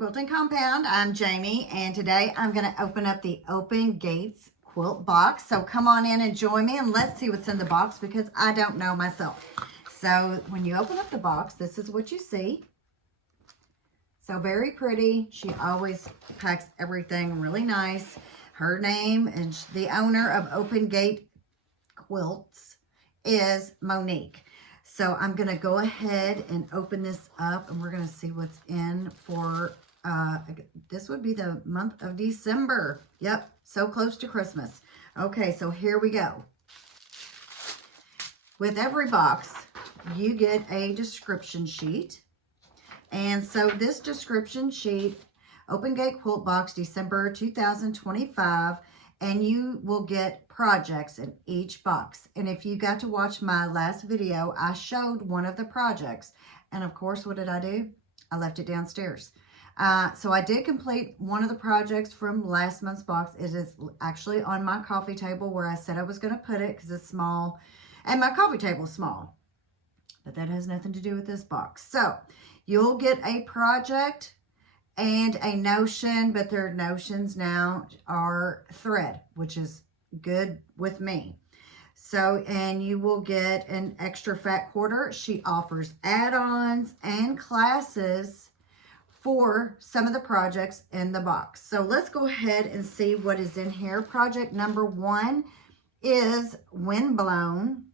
Quilting Compound. I'm Jamie, and today I'm going to open up the Open Gates quilt box. So come on in and join me, and let's see what's in the box because I don't know myself. So when you open up the box, this is what you see. So very pretty. She always packs everything really nice. Her name and the owner of Open Gate Quilts is Monique. So I'm going to go ahead and open this up, and we're going to see what's in for, this would be the month of December. Yep, so close to Christmas. Okay, so here we go. With every box, you get a description sheet. And so this description sheet, Open Gate Quilt Box, December 2025, and you will get projects in each box. And if you got to watch my last video, I showed one of the projects. And of course, what did I do? I left it downstairs. So I did complete one of the projects from last month's box. It is actually on my coffee table where I said I was going to put it because it's small. And my coffee table is small. But that has nothing to do with this box. So you'll get a project and a notion, but their notions now are thread, which is good with me. So, and you will get an extra fat quarter. She offers add-ons and classes for some of the projects in the box. So let's go ahead and see what is in here. Project number 1 is Windblown.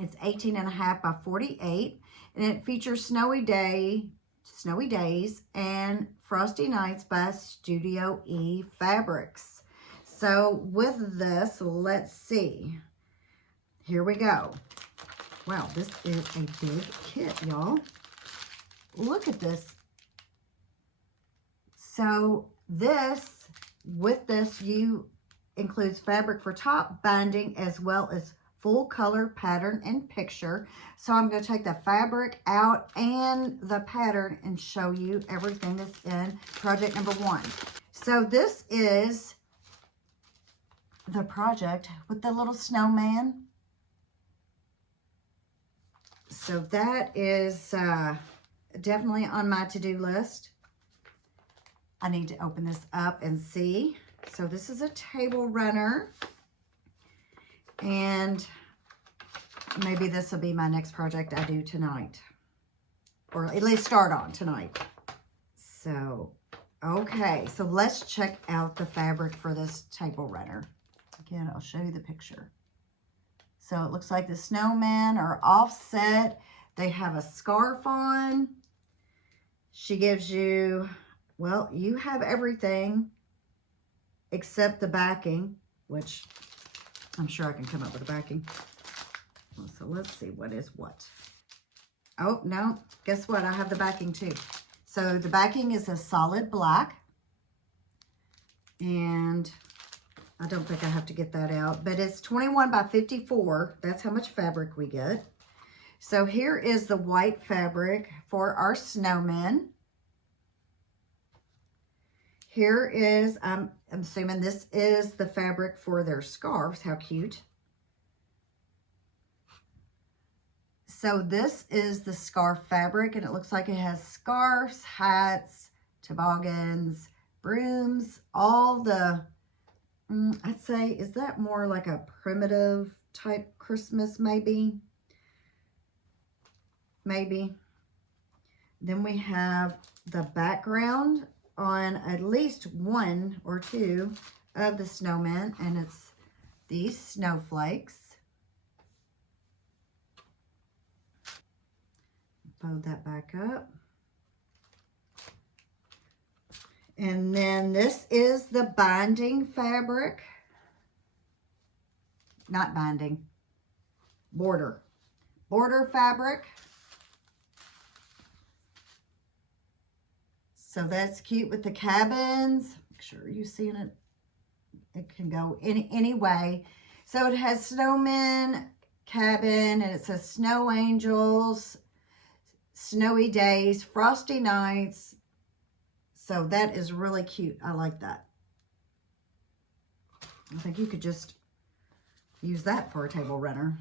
It's 18.5 by 48, and it features Snowy Days and Frosty Nights by Studio E Fabrics. So with this, let's see. Here we go. Wow, this is a big kit, y'all. Look at this. So this, with this, you includes fabric for top, binding, as well as full color pattern and picture. So I'm going to take the fabric out and the pattern and show you everything that's in project number 1. So this is the project with the little snowman. So that is definitely on my to-do list. I need to open this up and see. So this is a table runner. And maybe this will be my next project I do tonight. Or at least start on tonight. So, okay. So let's check out the fabric for this table runner. Again, I'll show you the picture. So it looks like the snowmen are offset. They have a scarf on. She gives you, well, you have everything except the backing, which I'm sure I can come up with a backing. So let's see what is what. Oh, no. Guess what? I have the backing too. So the backing is a solid black. And I don't think I have to get that out. But it's 21 by 54. That's how much fabric we get. So here is the white fabric for our snowmen. Here is, I'm assuming this is the fabric for their scarves. How cute. So this is the scarf fabric, and it looks like it has scarves, hats, toboggans, brooms, all the, I'd say, is that more like a primitive type Christmas maybe? Maybe. Then we have the background on at least 1 or 2 of the snowmen, and it's these snowflakes. Fold that back up. And then this is the binding fabric. Not binding. Border. Border fabric. So that's cute with the cabins. Make sure you're seeing it. It can go any way. So it has snowmen, cabin, and it says snow angels, snowy days, frosty nights. So that is really cute. I like that. I think you could just use that for a table runner.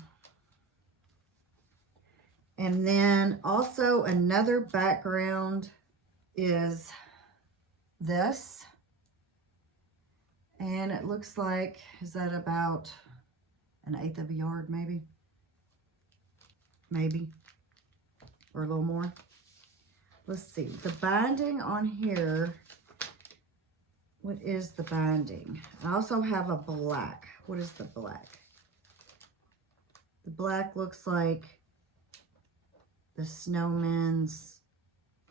And then also another background is this. And it looks like, is that about an 1/8 of a yard, maybe? Maybe. Or a little more. Let's see. The binding on here. What is the binding? I also have a black. What is the black? The black looks like the snowmen's.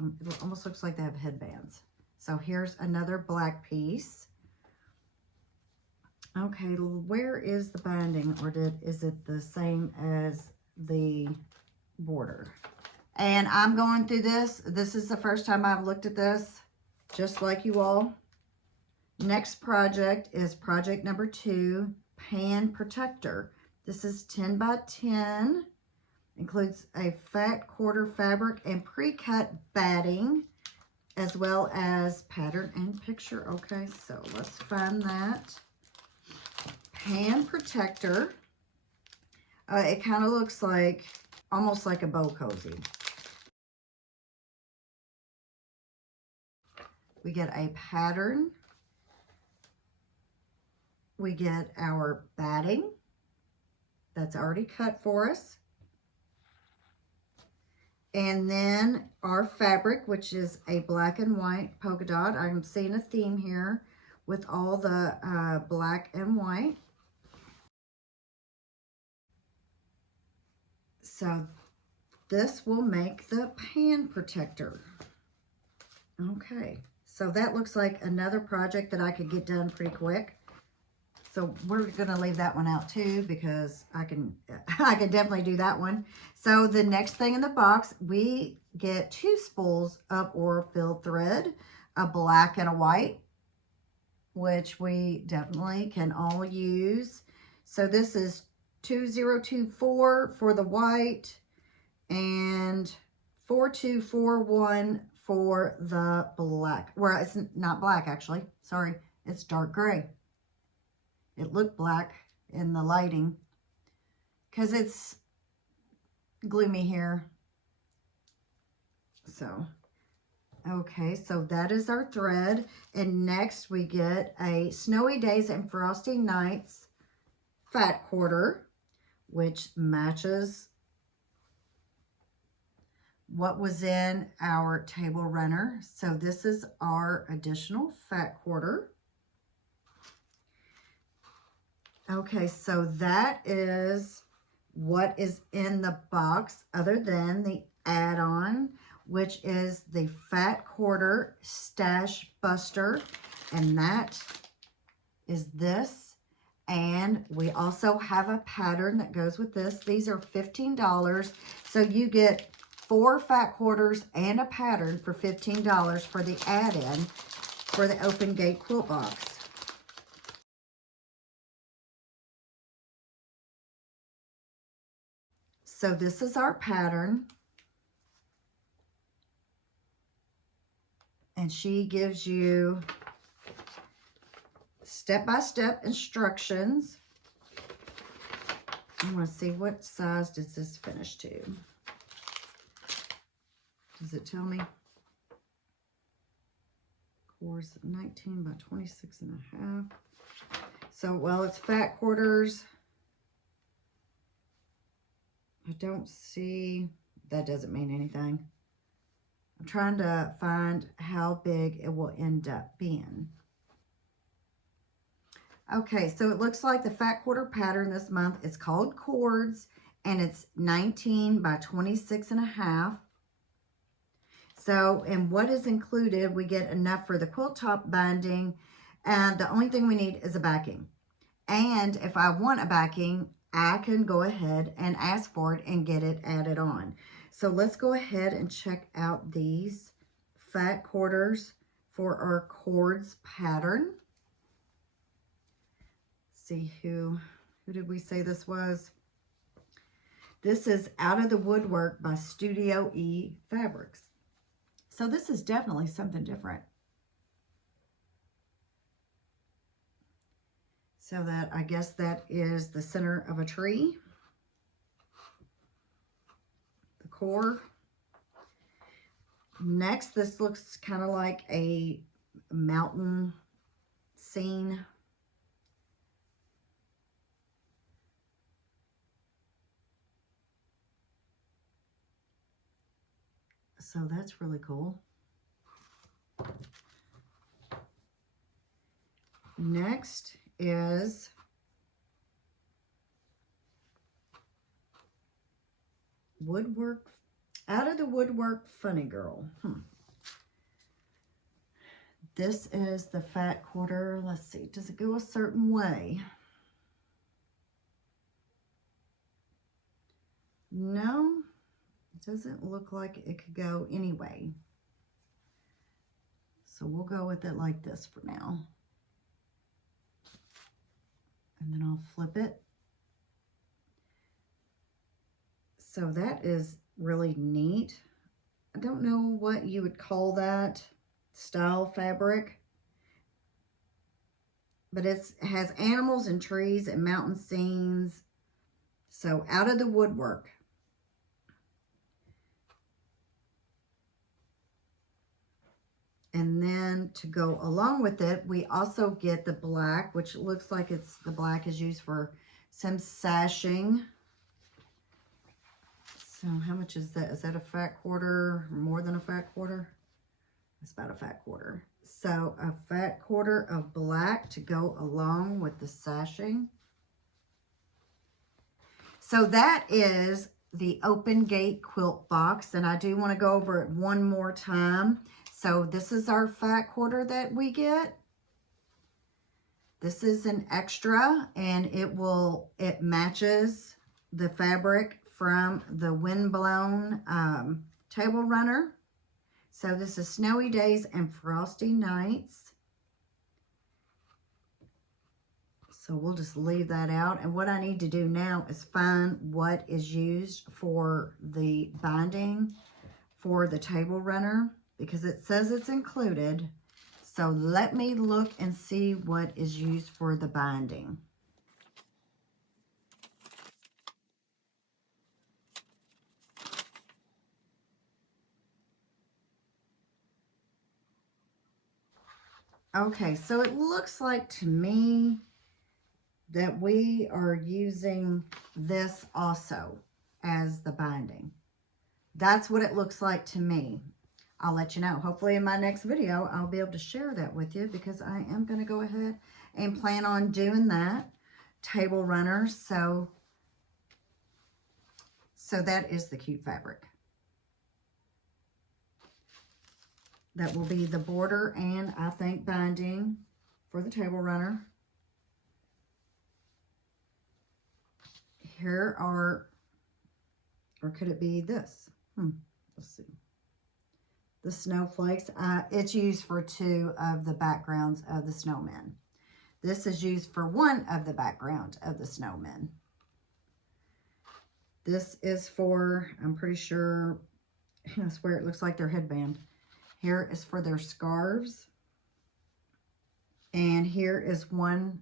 It almost looks like they have headbands. So here's another black piece. Okay, where is the binding, or is it the same as the border? And I'm going through this. This is the first time I've looked at this, just like you all. Next project is project number 2, Pan Protector. This is 10 by 10. Includes a fat quarter fabric and pre-cut batting, as well as pattern and picture. Okay, so let's find that. Pan Protector. It kind of looks like, almost like a bow cozy. We get a pattern. We get our batting that's already cut for us. And then our fabric, which is a black and white polka dot. I'm seeing a theme here with all the black and white. So this will make the Pan Protector. Okay, so that looks like another project that I could get done pretty quick. So we're going to leave that one out too, because I can definitely do that one. So the next thing in the box, we get 2 spools of Orfil thread, a black and a white, which we definitely can all use. So this is 2024 for the white and 4241 for the black. Well, it's not black actually. Sorry, it's dark gray. It looked black in the lighting because it's gloomy here. So, okay, so that is our thread. And next we get a Snowy Days and Frosty Nights fat quarter, which matches what was in our table runner. So this is our additional fat quarter. Okay, so that is what is in the box other than the add-on, which is the fat quarter stash buster, and that is this. And we also have a pattern that goes with this. These are $15, so you get 4 fat quarters and a pattern for $15 for the add-in for the Open Gate quilt box. So this is our pattern. And she gives you step-by-step instructions. I want to see, what size does this finish to? Does it tell me? Course 19 by 26 and a half. So, well, it's fat quarters. I don't see, that doesn't mean anything. I'm trying to find how big it will end up being. Okay, so it looks like the fat quarter pattern this month is called Cords, and it's 19 by 26 and a half. So, and what is included, we get enough for the quilt top binding, and the only thing we need is a backing. And if I want a backing, I can go ahead and ask for it and get it added on. So let's go ahead and check out these fat quarters for our Cords pattern. See who did we say this was? This is Out of the Woodwork by Studio E Fabrics. So this is definitely something different. So that, I guess that is the center of a tree. The core. Next, this looks kind of like a mountain scene. So that's really cool. Next is Woodwork, Out of the Woodwork Funny Girl. This is the fat quarter. Let's see, does it go a certain way? No, it doesn't look like it could go any way. So we'll go with it like this for now. And then I'll flip it. So that is really neat. I don't know what you would call that style fabric, but it has animals and trees and mountain scenes. So Out of the Woodwork. And then to go along with it, we also get the black, which looks like the black is used for some sashing. So how much is that? Is that a fat quarter or more than a fat quarter? It's about a fat quarter. So a fat quarter of black to go along with the sashing. So that is the Open Gate quilt box, and I do want to go over it one more time. So this is our fat quarter that we get. This is an extra, and it matches the fabric from the Windblown Table Runner. So this is Snowy Days and Frosty Nights. So we'll just leave that out. And what I need to do now is find what is used for the binding for the Table Runner, because it says it's included. So let me look and see what is used for the binding. Okay, so it looks like to me that we are using this also as the binding. That's what it looks like to me. I'll let you know. Hopefully in my next video, I'll be able to share that with you, because I am going to go ahead and plan on doing that Table Runner. So that is the cute fabric. That will be the border and I think binding for the Table Runner. Here are, or could it be this? Let's see. The snowflakes. It's used for 2 of the backgrounds of the snowmen. This is used for 1 of the background of the snowmen. This is for, I'm pretty sure, I swear it looks like their headband. Here is for their scarves. And here is one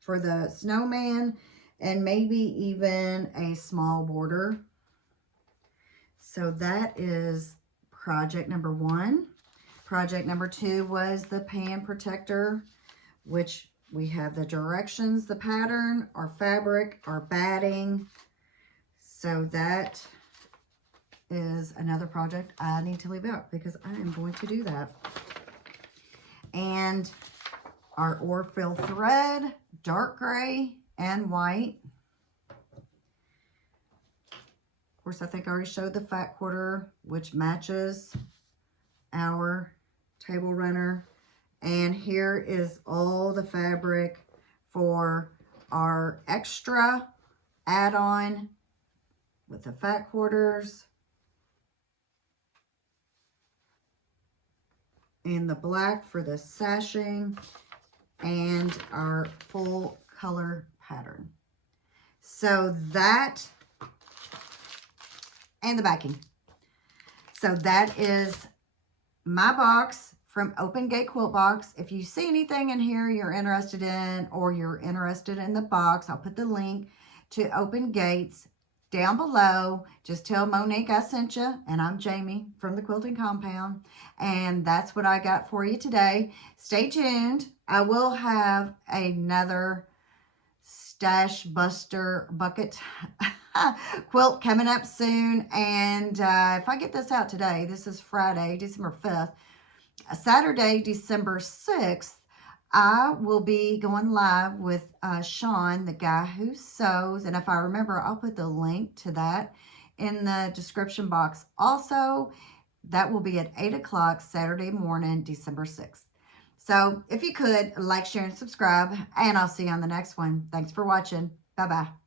for the snowman, and maybe even a small border. So that is project number 1. Project number 2 was the pan protector, which we have the directions, the pattern, our fabric, our batting. So that is another project I need to leave out, because I am going to do that. And our Orfill thread, dark gray and white. Of course, I think I already showed the fat quarter, which matches our Table Runner. And here is all the fabric for our extra add-on with the fat quarters and the black for the sashing and our full color pattern. So that, and the backing. So that is my box from Open Gate Quilt Box. If you see anything in here you're interested in, or you're interested in the box, I'll put the link to Open Gates down below. Just tell Monique I sent you, and I'm Jamie from the Quilting Compound. And that's what I got for you today. Stay tuned. I will have another Stash Buster bucket quilt coming up soon. And if I get this out today, this is Friday, December 5th. Saturday, December 6th, I will be going live with Sean, the guy who sews. And if I remember, I'll put the link to that in the description box. Also, that will be at 8 o'clock Saturday morning, December 6th. So if you could, like, share, and subscribe, and I'll see you on the next one. Thanks for watching. Bye-bye.